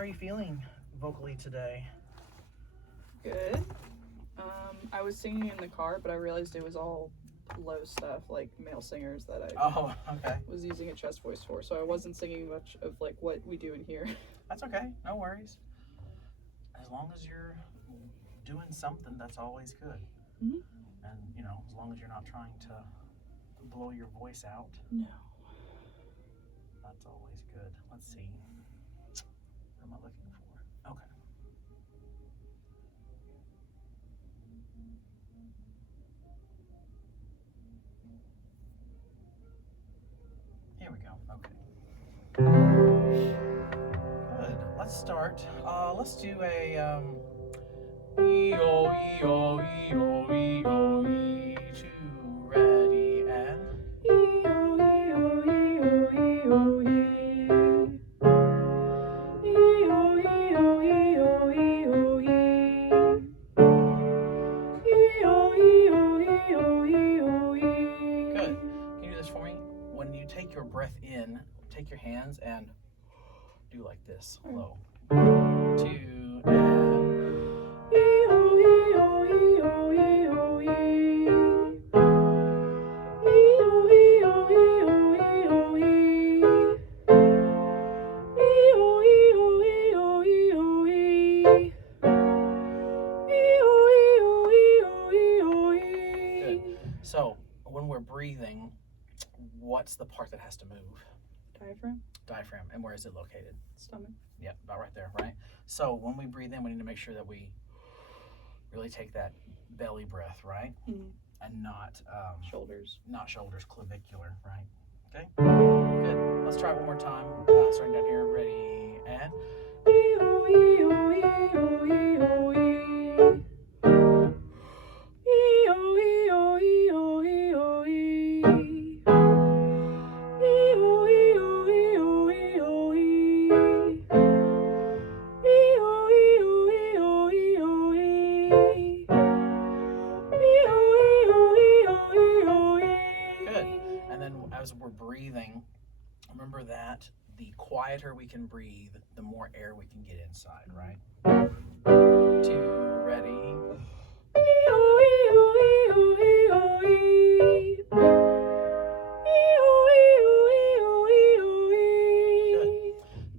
How are you feeling vocally today? Good. I was singing in the car, but I realized it was all low stuff, like male singers that I Oh, okay. was using a chest voice for, so I wasn't singing much of like what we do in here. That's okay. No worries. As long as you're doing something, that's always good. Mhm. And, you know, as long as you're not trying to blow your voice out, No. that's always good. Let's see. What am I looking for? Okay. Here we go. Okay. Good. Let's start. Let's do a E-O, E-O, E-O, E-O, E. Two, ready, and good. Can you do this for me? When you take your breath in, take your hands and do like this, low. Two, and good. So when we're breathing, what's the part that has to move? Diaphragm? Diaphragm. And where is it located? Stomach? Yep, about right there, right? So when we breathe in, we need to make sure that we really take that belly breath, right? Mhm. And not Shoulders. not shoulders, clavicular, right? Okay, good. Let's try it one more time. Starting down here, ready, and good. And then as we're breathing, remember that the quieter we can breathe, the more air we can get inside, right? Two, ready. Good.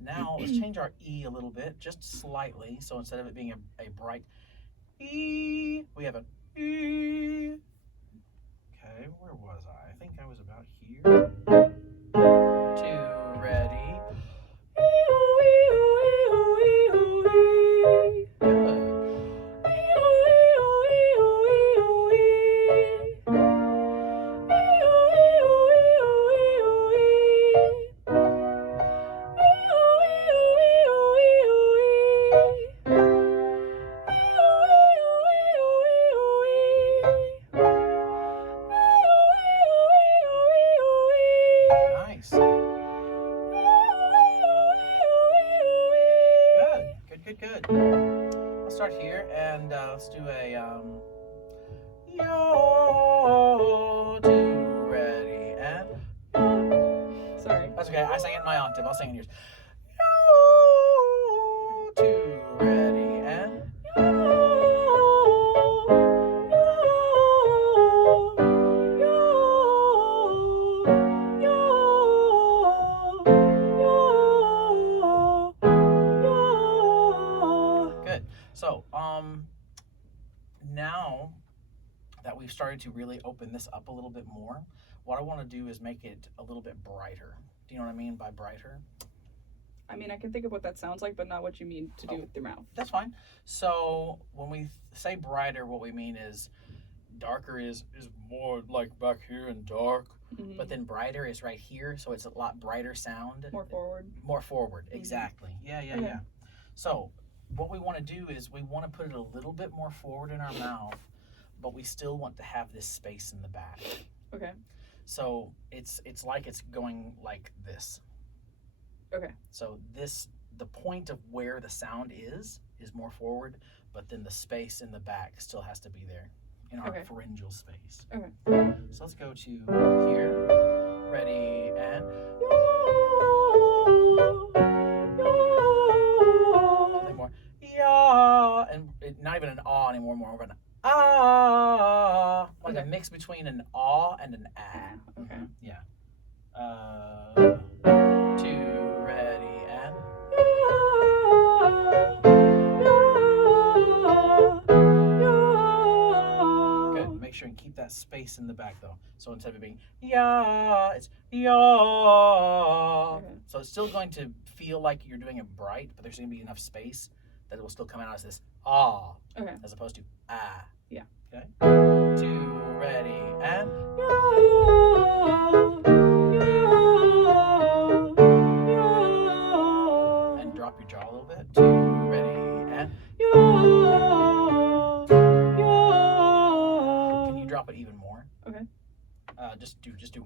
Now let's change our E a little bit, just slightly. So instead of it being a bright E, we have a E. Okay, where was I? I think I was about here. Two, ready. Nice. Good. Let's start here and let's do a yo, two, ready, and Sorry. that's okay. I sang it in my octave. I'll sing it in yours. Yo, two, ready, and good. So now that we've started to really open this up a little bit more, what I want to do is make it a little bit brighter. Do you know what I mean by brighter? I mean, I can think of what that sounds like, but not what you mean to do with your mouth. That's fine. So when we say brighter, what we mean is darker is more like back here and dark, Mhm. but then brighter is right here, so it's a lot brighter sound. More forward. More forward, exactly. Yeah. Okay. So what we want to do is we want to put it a little bit more forward in our mouth, but we still want to have this space in the back. Okay. So it's like it's going like this. Okay. So the point of where the sound is more forward, but then the space in the back still has to be there in our pharyngeal space. Okay. So let's go to here. Ready, and even an aw anymore. More of an ah, like Okay. a mix between an aw and an ah. Okay. Mhm, yeah. 2, ready, and good. Make sure and keep that space in the back though. So instead of it being ya, it's ya. Okay. So it's still going to feel like you're doing it bright, but there's going to be enough space that it will still come out as this ah, Okay. as opposed to ah. Yeah. Okay. 2, ready, and drop your jaw a little bit. 2, ready, and can you drop it even more? Okay. Just do.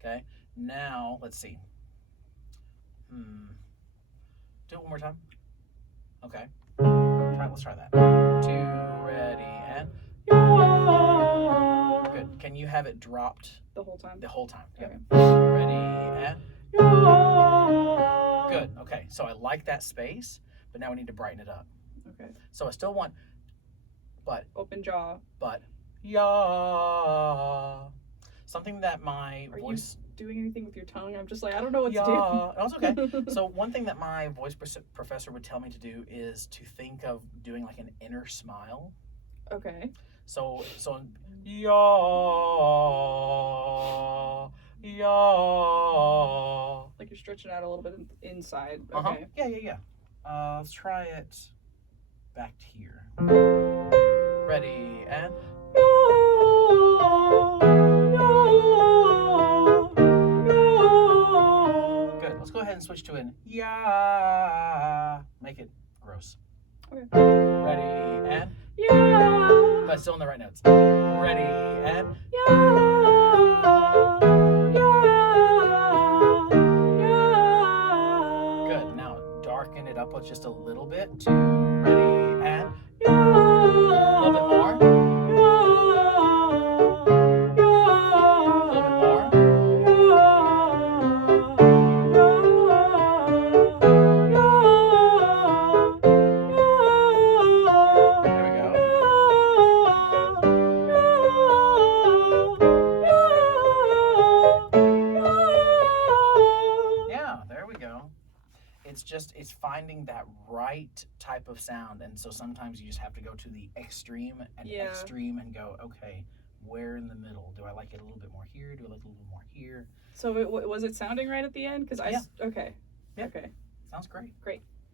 Okay. Now let's see. Do it one more time. Okay. Let's try that. 2, ready, and good. Can you have it dropped The whole time. the whole time? Yep. Okay. Ready, and good. Okay. So I like that space, but now we need to brighten it up. Okay. So I still want, but Open jaw. ya. Something that my Are voice. you doing anything with your tongue? I'm just like, I don't know what Ya. to do. Oh, it's okay. So one thing that my voice professor would tell me to do is to think of doing like an inner smile. Okay. So ya. Like you're stretching out a little bit inside. Uh-huh. Okay. Yeah. Let's try it back here. Ready, and good. Let's go ahead and switch to an yeah. Make it gross. Okay. Ready, and Yeah. but still in the right notes. Ready, and good. Now darken it up just a little bit. 2, ready, and a little bit more. A little bit more. There we go. Yeah, there we go. It's finding that right type of sound, and so sometimes you just have to go to the extreme and go, okay, where in the middle? Do I like it a little bit more here? Do I like it a little more here? So was it sounding right at the end? Because okay. Yeah. Okay. Sounds great.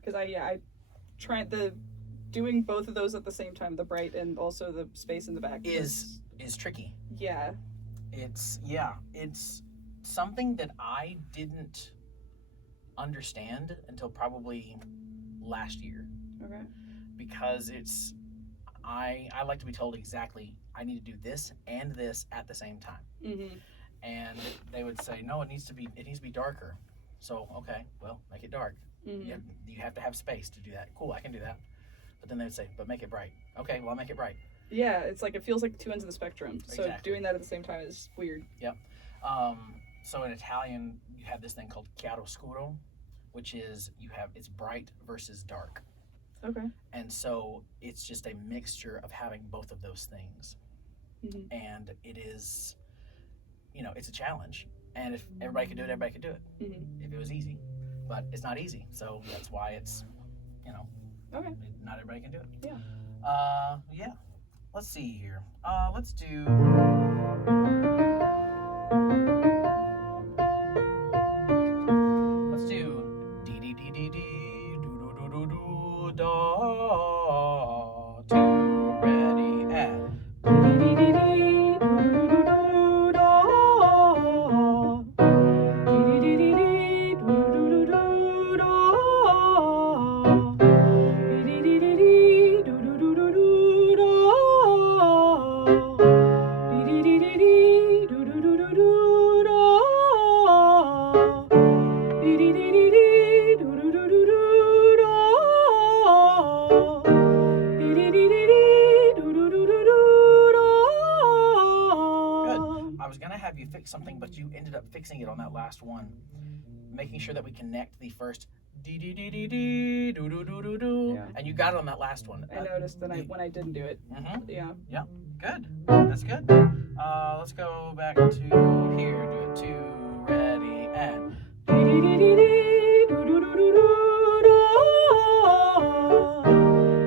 Because I tried doing both of those at the same time, the bright and also the space in the back Is tricky. Yeah. It's something that I didn't understand until probably last year, Okay. because I like to be told exactly I need to do this and this at the same time, Mhm. and they would say no, it needs to be darker. So okay, well, make it dark. Mhm. You have to have space to do that. Cool, I can do that. But then they would say, but make it bright. Okay, well, I'll make it bright. Yeah, it's like it feels like two ends of the spectrum. So Exactly. doing that at the same time is weird. So in Italian, you have this thing called chiaroscuro, which is it's bright versus dark. Okay. And so it's just a mixture of having both of those things. Mhm. And it is, it's a challenge. And if everybody could do it, everybody could do it. Mhm. If it was easy. But it's not easy. So that's why it's, Okay. not everybody can do it. Yeah. Yeah. Let's see here. Let's do. Let's do dee dee dee dee dee do do do do do da. 2, ready, and I was gonna have you fix something, but you ended up fixing it on that last one, making sure that we connect the first dee dee dee dee dee doo doo doo doo doo. Yeah. And you got it on that last one. I noticed that when I didn't do it. Mm-hmm. Yeah. Good. That's good. Let's go back to here. Do it. 2, ready, and. Dee dee dee dee dee doo doo doo doo doo doo.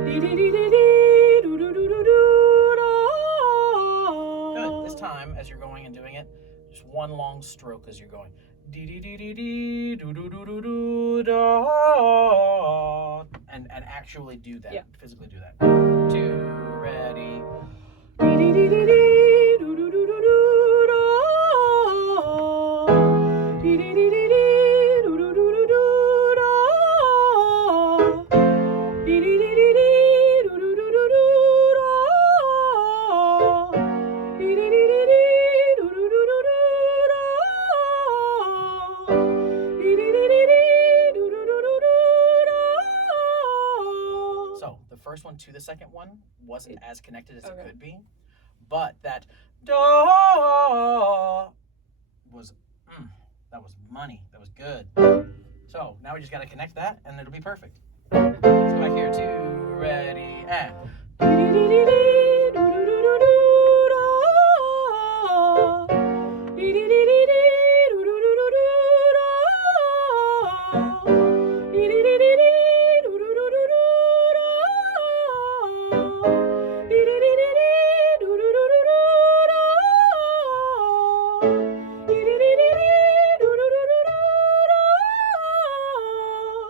Dee dee dee dee dee doo doo doo doo doo doo. Good. This time, as you're going and doing it, just one long stroke as you're going. Dee dee dee dee dee doo doo doo doo doo da. And actually do that. Yeah. Physically do that. 2, ready. Dee dee dee dee dee doo doo doo doo doo da. Dee dee dee dee dee doo doo doo doo doo da. Dee dee dee dee dee doo doo doo doo doo da. Dee dee dee dee dee doo doo doo doo doo da. Dee dee dee dee dee doo doo doo doo doo da. So the first one to the second one wasn't as connected as it could be, but that da was that was money. That was good. So now we just gotta connect that, and it'll be perfect. Let's go back here. 2, ready, and.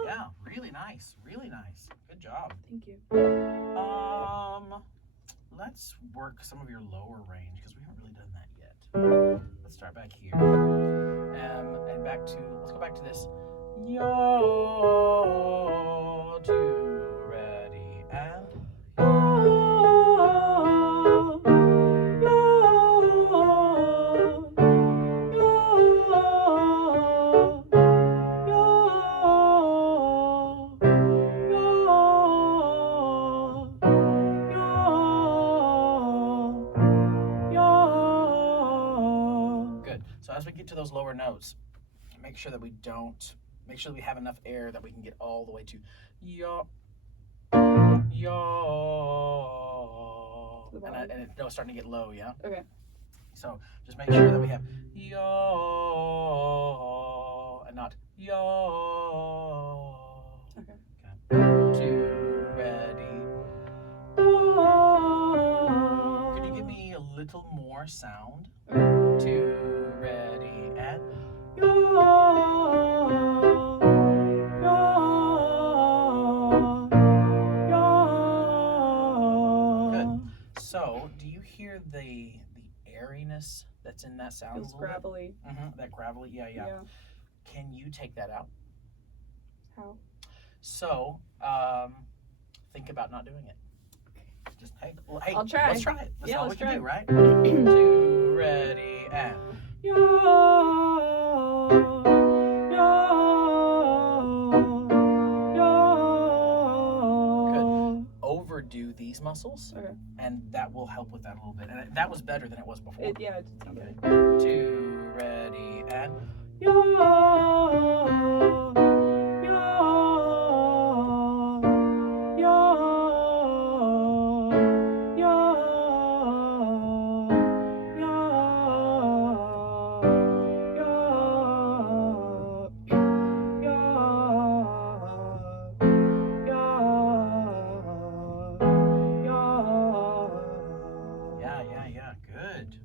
Yeah, really nice. Really nice. Good job. Thank you. Let's work some of your lower range because we haven't really done that yet. Let's start back here. And back to, let's go back to this. Yo, 2, ready, and. Good. So as we get to those lower notes, make sure that we have enough air that we can get all the way to yo, yo, and it's starting to get low, yeah? Okay. So just make sure that we have yo and not yo. Okay. 2, ready. Could you give me a little more sound? 2, ready, and. Good. So, do you hear the airiness that's in that sound? Feels gravelly. That gravelly, yeah. Can you take that out? How? So, think about not doing it. Just hey, I'll try. Let's try it. That's all we let's can try. do, right? 2, ready, and. Good. Overdo these muscles, and that will help with that a little bit. And that was better than it was before. It did sound better. 2, ready, and. Yeah. Good.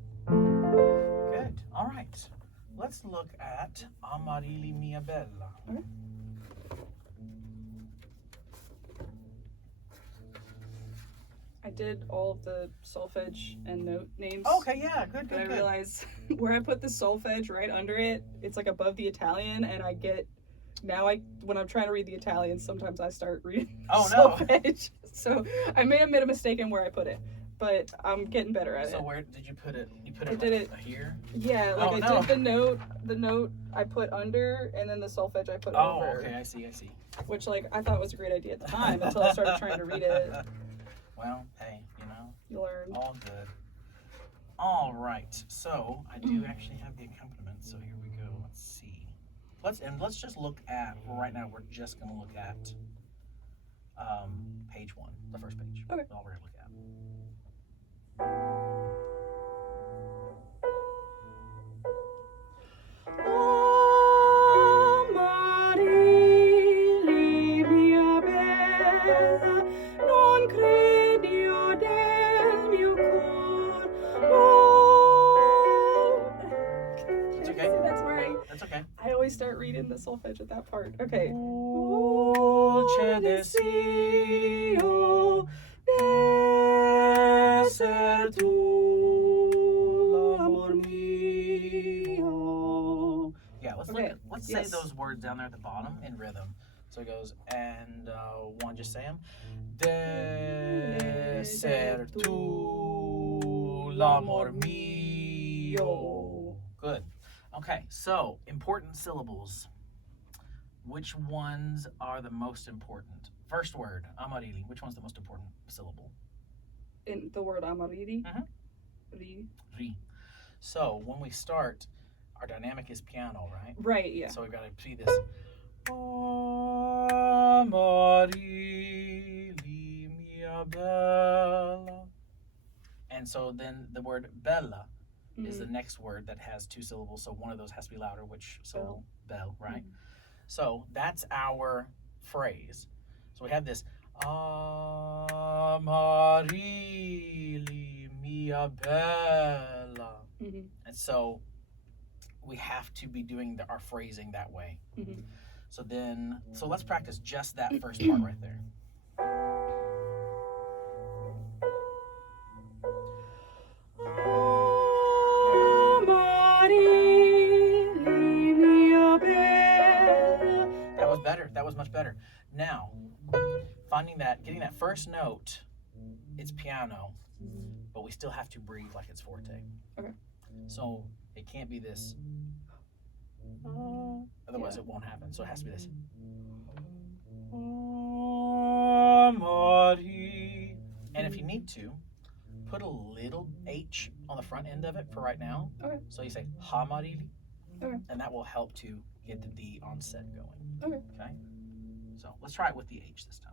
All right. Let's look at Amarili Mia Bella. I did all of the solfege and note names. Okay, yeah, good. But I realized where I put the solfege right under it, it's like above the Italian, and when I'm trying to read the Italian, sometimes I start reading solfege. So I may have made a mistake in where I put it, but I'm getting better at it. So where did you put it? You put I did it here? Yeah, I did the note I put under, and then the solfege I put over. Oh, okay, I see. Which I thought was a great idea at the time until I started trying to read it. Well, hey, you learn. All good. All right, so I do actually have the accompaniment, so here we go. Let's see. Let's just look at right now. We're just gonna look at page 1, the first page. Okay. That's all we're gonna look at. Amarilli, mia bella, non credi del mio cor. It's okay. That's right. That's okay. I always start reading the solfege at that part. Okay. Dolce desio d'esser tu, l'amor mio. Yeah, let's say Yes. those words down there at the bottom in rhythm. So it goes, and one, just say them. D'esser tu, l'amor mio. Good. Okay, so important syllables. Which ones are the most important? First word, amarilli. Which one's the most important syllable? In the word amarilli. Mhm. Ri. Ri. So when we start, our dynamic is piano, right? Right, yeah. So we've got to see this. Amarilli, mia bella. And so then the word bella is the next word that has 2 syllables. So one of those has to be louder, which syllable? Bell, right? So that's our phrase. So we have this Amarilli, mia bella. Mm-hmm. And so we have to be doing our phrasing that way. Mm-hmm. So let's practice just that first part right there. That was better. That was much better. Now, getting that first note, it's piano, but we still have to breathe like it's forte. Okay. So it can't be this. Otherwise, it won't happen. So it has to be this. And if you need to, put a little H on the front end of it for right now. Okay. So you say Hamarili. Okay. And that will help to get the D on set going. Okay. Okay. So let's try it with the H this time.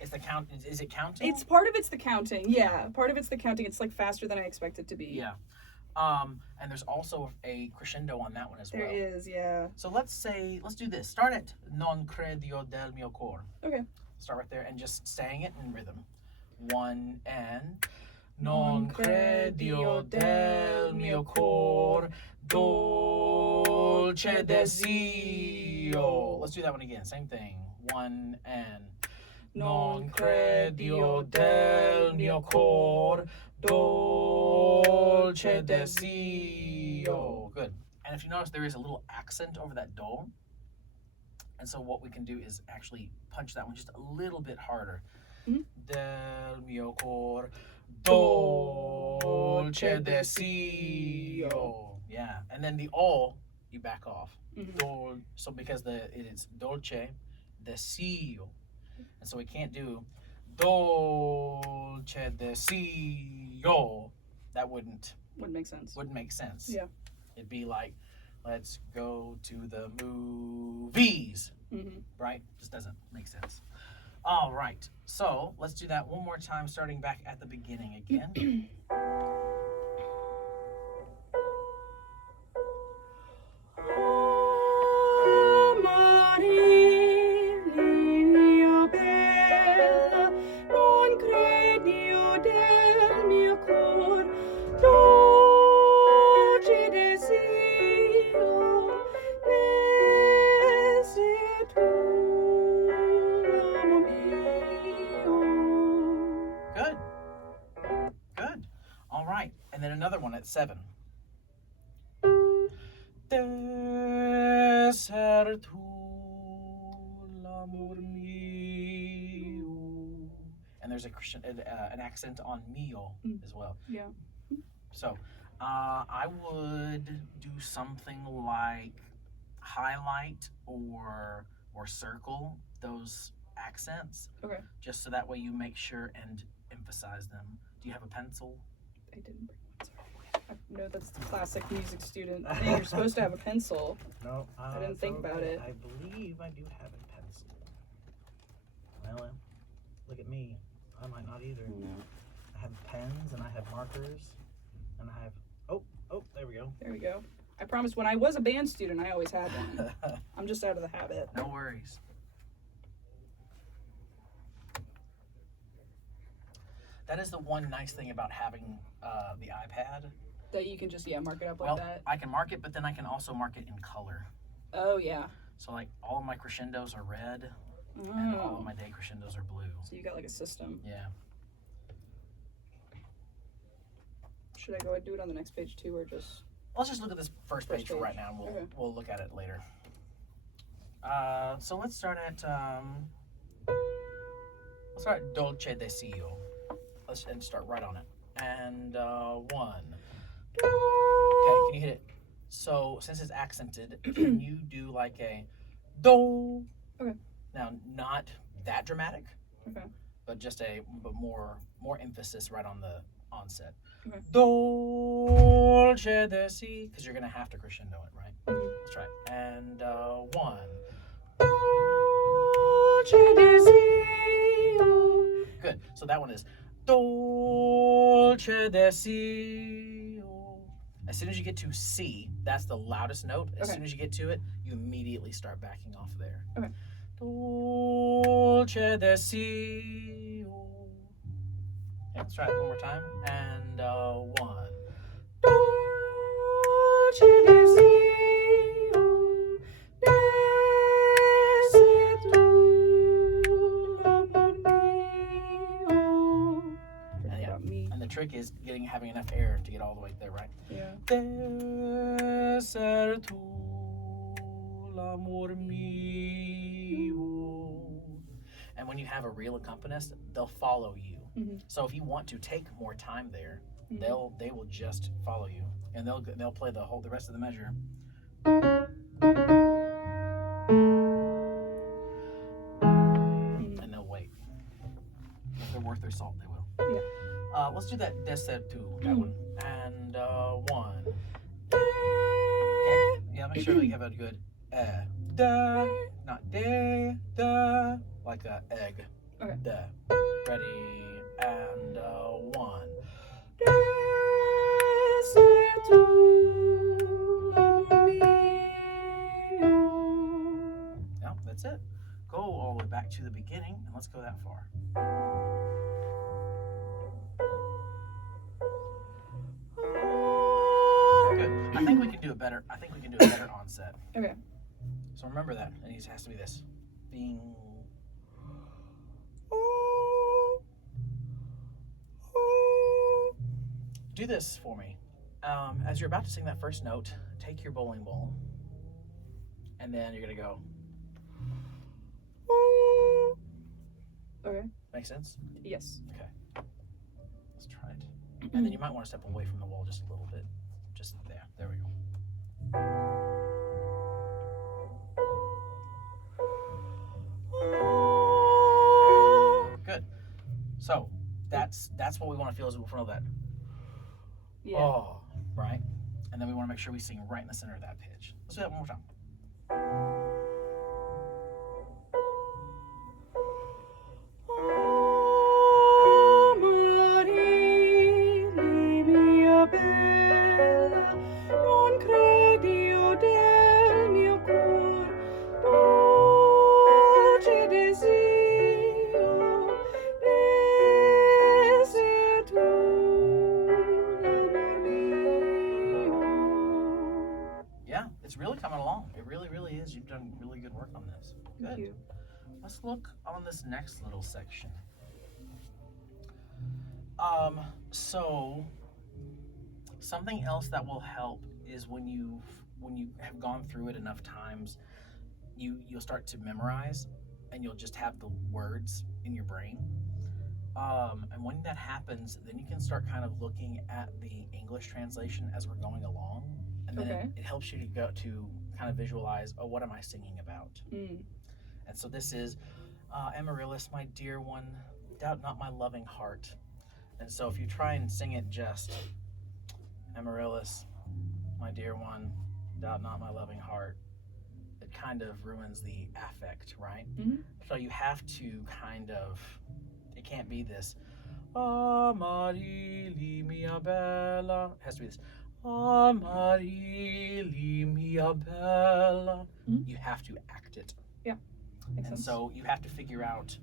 It's the count. Is it counting? It's part of it's the counting. Yeah, part of it's the counting. It's like faster than I expect it to be. Yeah. And there's also a crescendo on that one as well. There is, yeah. So let's do this. Start at non credio del mio cor. Okay. Start right there and just saying it in rhythm. 1 and non credio del mio cor dolce desio. Let's do that one again. Same thing. 1 and non credio del mio cor dolce desio. Good. And if you notice, there is a little accent over that do. And so what we can do is actually punch that one just a little bit harder. Mm-hmm. Del mio cor dolce desio. Yeah. And then the o, you back off. Mm-hmm. So because it's dolce desio. And so we can't do dolce desio. That wouldn't make sense. Wouldn't make sense. Yeah. It'd be like, let's go to the movies. Mm-hmm. Right? Just doesn't make sense. All right. So let's do that one more time, starting back at the beginning again. Good. Good. All right. And then another one at 7. D'esser tu l'amor mio. And there's an accent on mio as well. Yeah. So I would do something like highlight or circle those accents. Okay. Just so that way you make sure and emphasize them. Do you have a pencil? I didn't bring one, sorry. I know that's the classic music student thing. You're supposed to have a pencil. No, I didn't think about it. I believe I do have a pencil. Well, look at me. I might not either. I have pens and I have markers and I have. Oh, there we go. There we go. I promise when I was a band student, I always had one. I'm just out of the habit. No worries. That is the one nice thing about having the iPad. That you can just, mark it up like Well, that. I can mark it, but then I can also mark it in color. Oh, yeah. So, like, all of my crescendos are red, and all of Oh. my decrescendos are blue. So you got like a system. Yeah. Should I go and do it on the next page too, or just? Let's just look at this first page for page. right now, and Okay. we'll look at it later. So let's start at Dolce Desio. Let's start right on it. And 1. Okay, can you hit it? So since it's accented, can you do like a do? Okay. Now, not that dramatic. Okay. But just more emphasis right on the onset. Okay. Dolce Desi, because you're gonna have to crescendo it, right? Let's try it. And 1. Dolce Desio. Good. So that one is Dolce Desio. As soon as you get to C, that's the loudest note. As Okay. soon as you get to it, you immediately start backing off there. Okay. Dolce Desio. Okay, let's try it one more time. And 1. Dolce Desio. Desce tu l'amor mio. Forgot Yeah. about me. And the trick is having enough air to get all the way there, right? Yeah. Desser tu l'amor mio. And when you have a real accompanist, they'll follow you. Mhm. So if you want to take more time there, Mhm. they will just follow you, and they'll play the rest of the measure. Mhm. And they'll wait. If they're worth their salt, they will. Yeah. Let's do that desser tu, that one. And 1. Okay. Yeah, make sure that you have a good da, not de, da, like a egg. Okay. Da. Ready, and 1. Yeah, that's it. Go all the way back to the beginning, and let's go that far. Good. I think we can do it better. I think we can do a better onset. Okay. So remember that. It has to be this. Bing. Do this for me. As you're about to sing that first note, take your bowling ball, and then you're gonna go. Okay. Make sense? Yes. Okay. Let's try it. And then you might want to step away from the wall just a little bit. Just there. There we go. Good. So that's what we want to feel as we feel that. Yeah. Oh, right. And then we want to make sure we sing right in the center of that pitch. Let's do that one more time. Yeah, it's really coming along. It really, really is. You've done really good work on this. Thank Good. you. Let's look on this next little section. So something else that will help is when you have gone through it enough times, you'll start to memorize, and you'll just have the words in your brain. And when that happens, then you can start kind of looking at the English translation as we're going along. And then Okay. it helps you to go to kind of visualize, oh, what am I singing about? Mm. And so this is Amaryllis, my dear one, doubt not my loving heart. And so if you try and sing it just Amaryllis, my dear one, doubt not my loving heart, it kind of ruins the affect, right? Mhm. So you have to kind of, it can't be this, Amarili mia bella. It has to be this, Amarili mia bella. Mhm. You have to act it. Makes And sense. so you have to figure out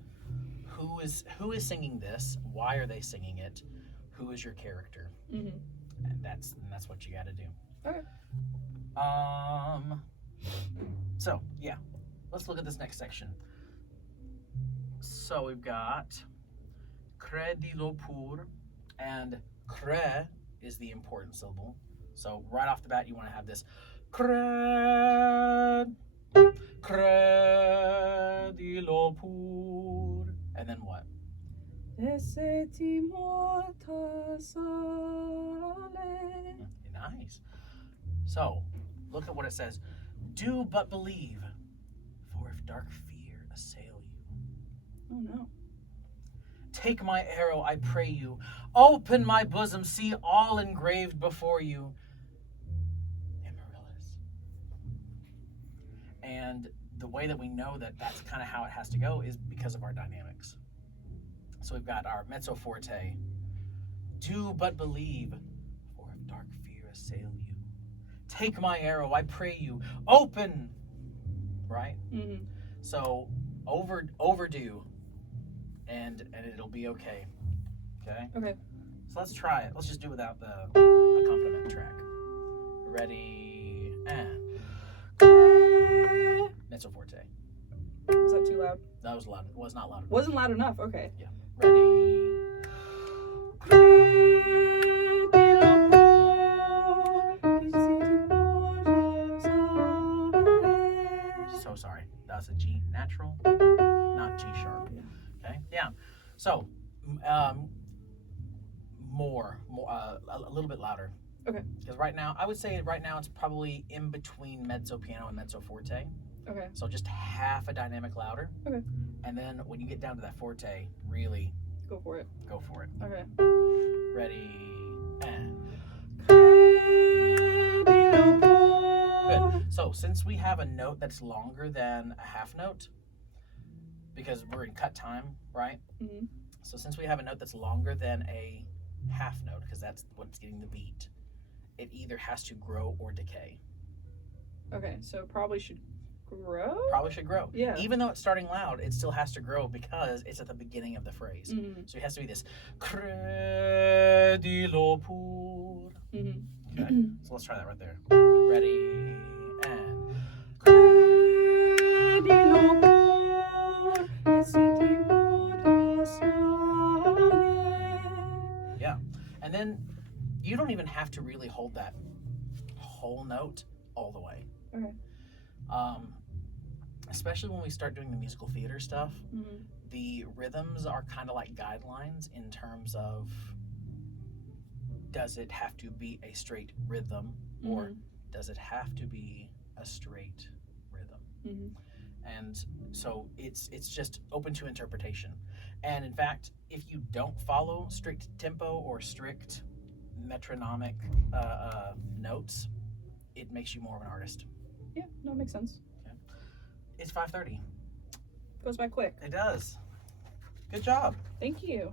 who is singing this, why are they singing it, who is your character, Mhm. and that's what you got to do. Okay. So yeah, let's look at this next section. So we've got credilo pur, and cre is the important syllable. So right off the bat, you want to have this cred, credilo pur, and then what? Esseti morta sale. Nice. So look at what it says. Do but believe, for if dark fear assail you. Oh no. Take my arrow, I pray you. Open my bosom, see all engraved before you. Amaryllis. And the way that we know that that's kind of how it has to go is because of our dynamics. So we've got our mezzo forte. Do but believe, for if dark fear assail you. Take my arrow, I pray you. Open. Right? Mhm. So overdo, and it'll be okay. Okay. Okay. So let's try it. Let's just do it without the accompaniment track. Ready and mezzo forte. Was that too loud? That was loud. Was not loud enough. Wasn't loud enough. Okay. Ready. So sorry. That's a G natural, not G sharp. Okay. Yeah. So, a little bit louder. Okay. Because right now, I would say right now it's probably in between mezzo piano and mezzo forte. Okay. So just half a dynamic louder. Okay. And then when you get down to that forte, really Go for it. go for it. Okay. Ready and Good. good. So since we have a note that's longer than a half note, because we're in cut time, right? Mhm. So since we have a note that's longer than a half note, because that's what's getting the beat, it either has to grow or decay. Okay. So it probably should grow. Probably should grow. Yeah. Even though it's starting loud, it still has to grow because it's at the beginning of the phrase. Mhm. So it has to be this credilo pur. Mhm. Okay. So let's try that right there. Ready and yeah. And then you don't even have to really hold that whole note all the way. Okay. Especially when we start doing the musical theater stuff, Mhm. the rhythms are kind of like guidelines in terms of does it have to be a straight rhythm or Mhm. does it have to be a straight rhythm? Mhm. And so it's just open to interpretation. And in fact, if you don't follow strict tempo or strict metronomic notes, it makes you more of an artist. Yeah. No, it makes sense. It's 5:30. Goes by quick. It does. Good job. Thank you.